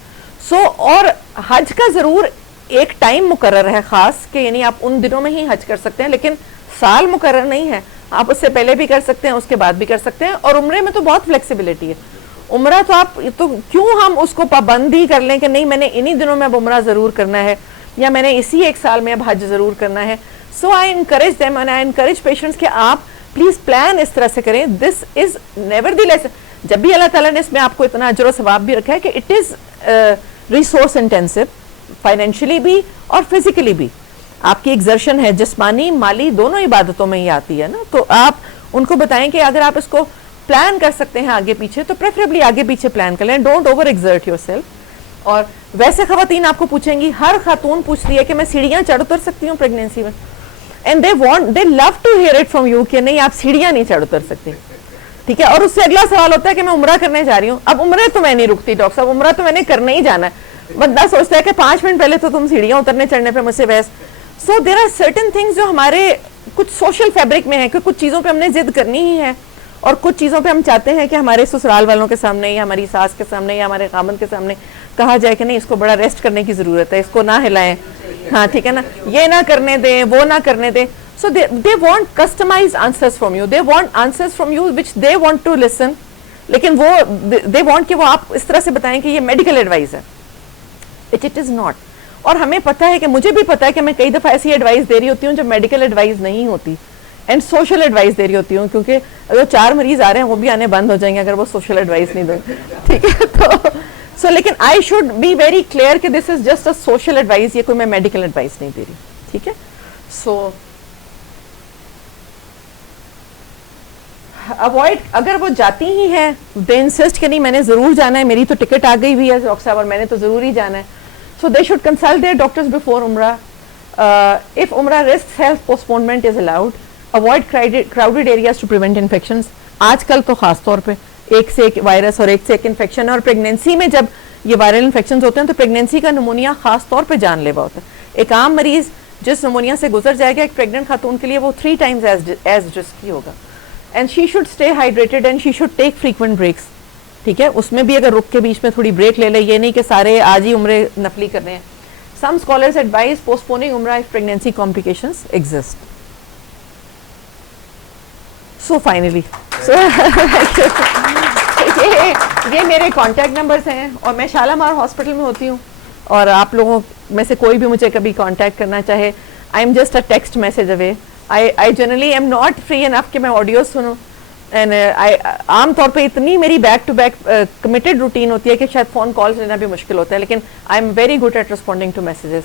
سو اور حج کا ضرور ایک ٹائم مقرر ہے خاص کہ یعنی آپ ان دنوں میں ہی حج کر سکتے ہیں, لیکن سال مقرر نہیں ہے. آپ اس سے پہلے بھی کر سکتے ہیں, اس کے بعد بھی کر سکتے ہیں. اور عمرے میں تو بہت فلیکسیبلٹی ہے. عمرہ تو آپ تو کیوں ہم اس کو پابندی کر لیں کہ نہیں میں نے انہی دنوں میں اب عمرہ ضرور کرنا ہے یا میں نے اسی ایک سال میں اب حج ضرور کرنا ہے. So I encourage them and I encourage patients کہ آپ پلیز پلان اس طرح سے کریں. دس از نیور دی لیس, جب بھی اللہ تعالیٰ نے اس میں آپ کو اتنا اجر و ثواب بھی رکھا ہے کہ it is resource intensive, financially بھی اور فزیکلی بھی. آپ کی ایگزرشن ہے, جسمانی مالی دونوں عبادتوں میں ہی آتی ہے نا. تو آپ ان کو بتائیں کہ اگر آپ اس کو پلان کر سکتے ہیں آگے پیچھے تو پریفریبلی آگے پیچھے پلان کر لیں. Don't over exert your self. اور ویسے خواتین آپ کو پوچھیں گی, ہر خاتون پوچھتی ہے کہ میں سیڑھیاں چڑھ اتر سکتی ہوں پریگنینسی میں, and they love to hear it from you کہ نہیں آپ سیڑھیاں نہیں چڑھ اتر سکتے. ٹھیک ہے. اور اس سے اگلا سوال ہوتا ہے کہ میں عمرہ کرنے جا رہی ہوں. اب عمرہ تو میں نہیں رکتی ڈاکٹر صاحب, عمرہ تو میں نے کرنا ہی جانا ہے. بندہ سوچتا ہے کہ 5 منٹ پہلے تو تم سیڑھیاں اترنے چڑھنے پہ مجھ سے بحث. سو دیر آر سرٹن تھنگس جو ہمارے کچھ سوشل فیبرک میں ہے کہ کچھ چیزوں پہ ہم نے ضد کرنی ہی ہے اور کچھ چیزوں پہ ہم چاہتے ہیں کہ ہمارے سسرال والوں کے سامنے یا ہماری ساس کے سامنے یا ہمارے خامند کے سامنے کہا جائے کہ نہیں اس کو بڑا ریسٹ کرنے کی ضرورت ہے, اس کو نہ ہلائیں, ہاں ٹھیک ہے نا, یہ نہ کرنے دیں, وہ نہ کرنے دیں. So they want customized answers from you. They want answers from you which they want to listen. لیکن وہ they want کہ وہ آپ اس طرح سے بتائیں کہ یہ میڈیکل ایڈوائز ہے, which it is not. اور ہمیں پتہ ہے کہ مجھے بھی پتہ ہے کہ میں کئی دفعہ ایسی ایڈوائز دے رہی ہوتی ہوں جو میڈیکل ایڈوائز نہیں ہوتی, اینڈ سوشل ایڈوائز دے رہی ہوتی ہوں, کیونکہ اگر 4 مریض آ رہے ہیں وہ بھی آنے بند ہو جائیں گے اگر وہ سوشل ایڈوائز نہیں دیں. ٹھیک ہے. تو لیکن I should be very clear کہ this is just a social advice, یہ کوئی میں میڈیکل ایڈوائز نہیں دے رہی. ٹھیک ہے. سو اوائڈ, اگر وہ جاتی ہی ہیں دے انسسٹ کہ نہیں میں نے ضرور جانا ہے, میری تو ٹکٹ آ گئی ہوئی ہے ڈاکٹر صاحب اور میں نے تو ضرور ہی جانا ہے. So they should consult their doctors before Umrah. If Umrah risks health postponement is allowed, avoid crowded areas to prevent infections. آج کل تو خاص طور پہ ایک سے ایک وائرس اور ایک سے ایک انفیکشن, اور پریگنینسی میں جب یہ وائرل انفیکشنز ہوتے ہیں تو پریگنینسی کا نمونیا خاص طور پہ جان لیوا ہوتا ہے. ایک عام مریض جس نمونیا سے گزر جائے گا ایک پریگننٹ خاتون کے لیے وہ 3 times ایز رسکی ہوگا. And she should stay hydrated and she should take frequent breaks. ٹھیک ہے. اس میں بھی اگر رک کے بیچ میں تھوڑی بریک لے لے, یہ نہیں کہ سارے آج ہی عمرے نفلی کر رہے ہیں. سم اسکالرز ایڈوائز پوسٹپوننگ عمرہ if pregnancy complications exist. So finally یہ میرے کانٹیکٹ نمبرز ہیں اور میں شالامار ہاسپٹل میں ہوتی ہوں, اور آپ لوگوں میں سے کوئی بھی مجھے کبھی کانٹیکٹ کرنا چاہے, I am just a text message away. I generally am not free enough کہ میں آڈیو سنوں, اینڈ عام طور پہ اتنی میری back to back committed routine ہوتی ہے کہ شاید فون کالز لینا بھی مشکل ہوتا ہے, لیکن I am very good at responding to messages.